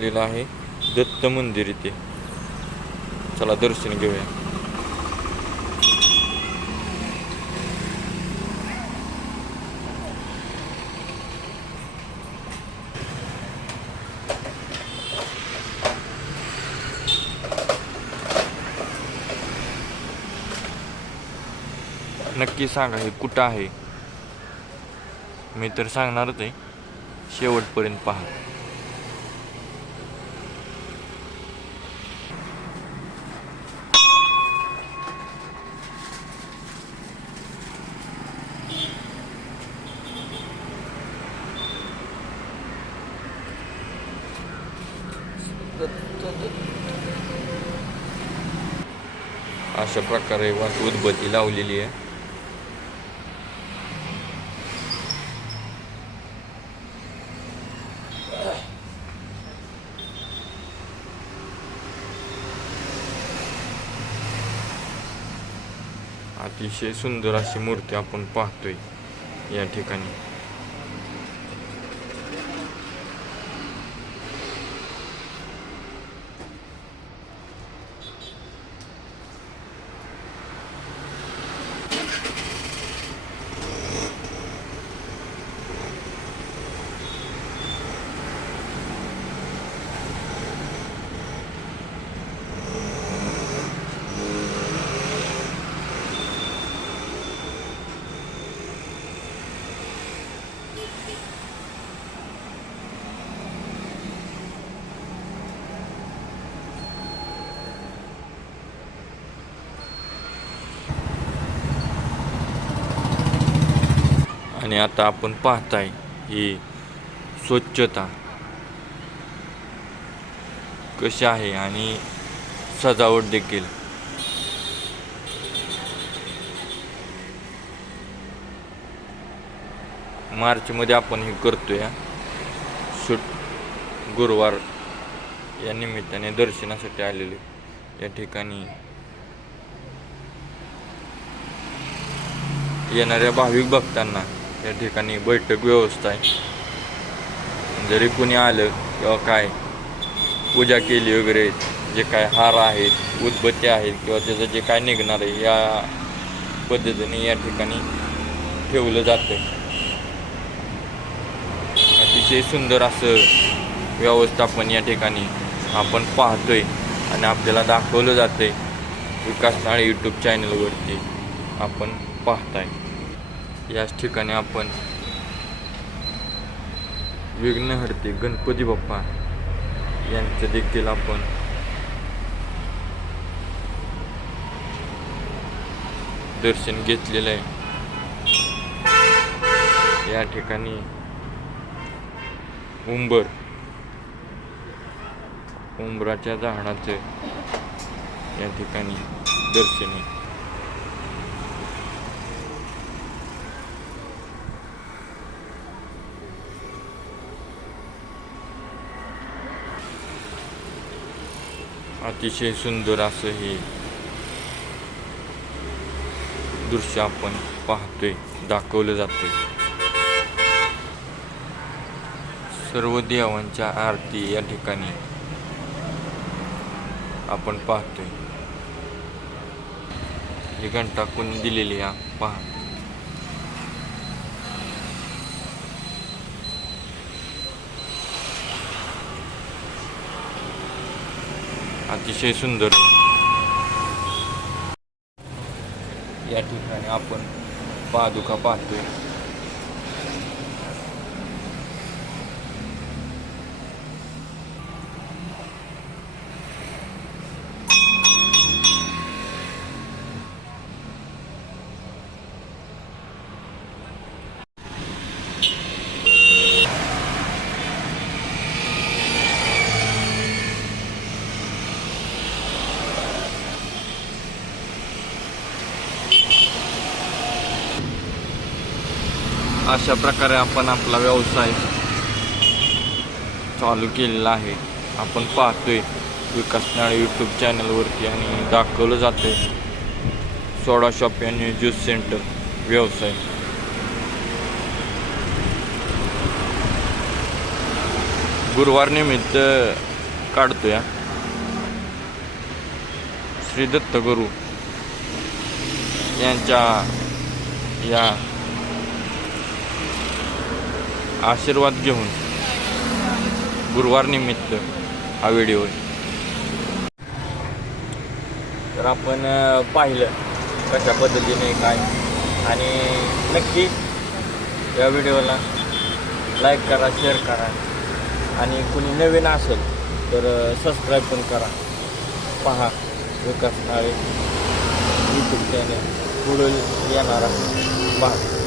आलेलं आहे. दत्त मंदिर इथे. चला दर्शन घेऊया. नक्की सांगा हे कुठं आहे? मी तर सांगणारच आहे. शेवटपर्यंत पहा. अशा प्रकारे वाट उदबत्ती लावलेली आहे. अतिशय सुंदर अशी मूर्ती आपण पाहतोय या ठिकाणी. आणि आता आपण पाहताय ही स्वच्छता कशी आहे आणि सजावट देखील. मार्चमध्ये आपण हे करतोय. सुट गुरुवार या निमित्ताने दर्शनासाठी आलेले या ठिकाणी. येणाऱ्या भाविक भक्तांना या ठिकाणी बैठक व्यवस्था आहे. जरी कुणी आलं किंवा काय पूजा केली वगैरे जे काय हार आहेत उदबत्ती आहेत किंवा त्याचं जे काय निघणार आहे या पद्धतीने या ठिकाणी ठेवलं जातं अतिशय सुंदर असं व्यवस्थापन या ठिकाणी आपण पाहतोय आणि आपल्याला दाखवलं जातंय. विकास नाळे यूट्यूब चॅनलवरती आपण पाहताय. याच ठिकाणी आपण विघ्नहर्ते गणपती बाप्पा यांचं देखील आपण दर्शन घेतलेलं आहे. या ठिकाणी उंबर उंबराच्या झाडाचं या ठिकाणी दर्शन आहे. अतिशय सुंदर असं हे दृश्य आपण पाहतोय दाखवलं जाते सर्व देवांच्या आरती या ठिकाणी आपण पाहतोय. ही घंटा कोणी दिलेली आहे पहा. अतिशय सुंदर. या ठिकाणी आपण पादुका पाहतोय. अशा प्रकारे आपण आपला व्यवसाय चालू केलेला आहे. आपण पाहतोय विकास नाळे यूट्यूब चॅनलवरती आणि दाखवलं जाते सोडा शॉप आणि ज्यूस सेंटर व्यवसाय. गुरुवार निमित्त काढतोय. श्री दत्त गुरु यांच्या या आशीर्वाद घेऊन गुरुवार निमित्त हा व्हिडिओ. आहे तर आपण पाहिलं कशा पद्धतीने काय. आणि नक्की या व्हिडिओला लाईक करा शेअर करा. आणि कुणी नवीन असेल तर सबस्क्राईब पण करा. पहा विकास नाळे यूट्यूब चॅनल पुढील येणारा पहा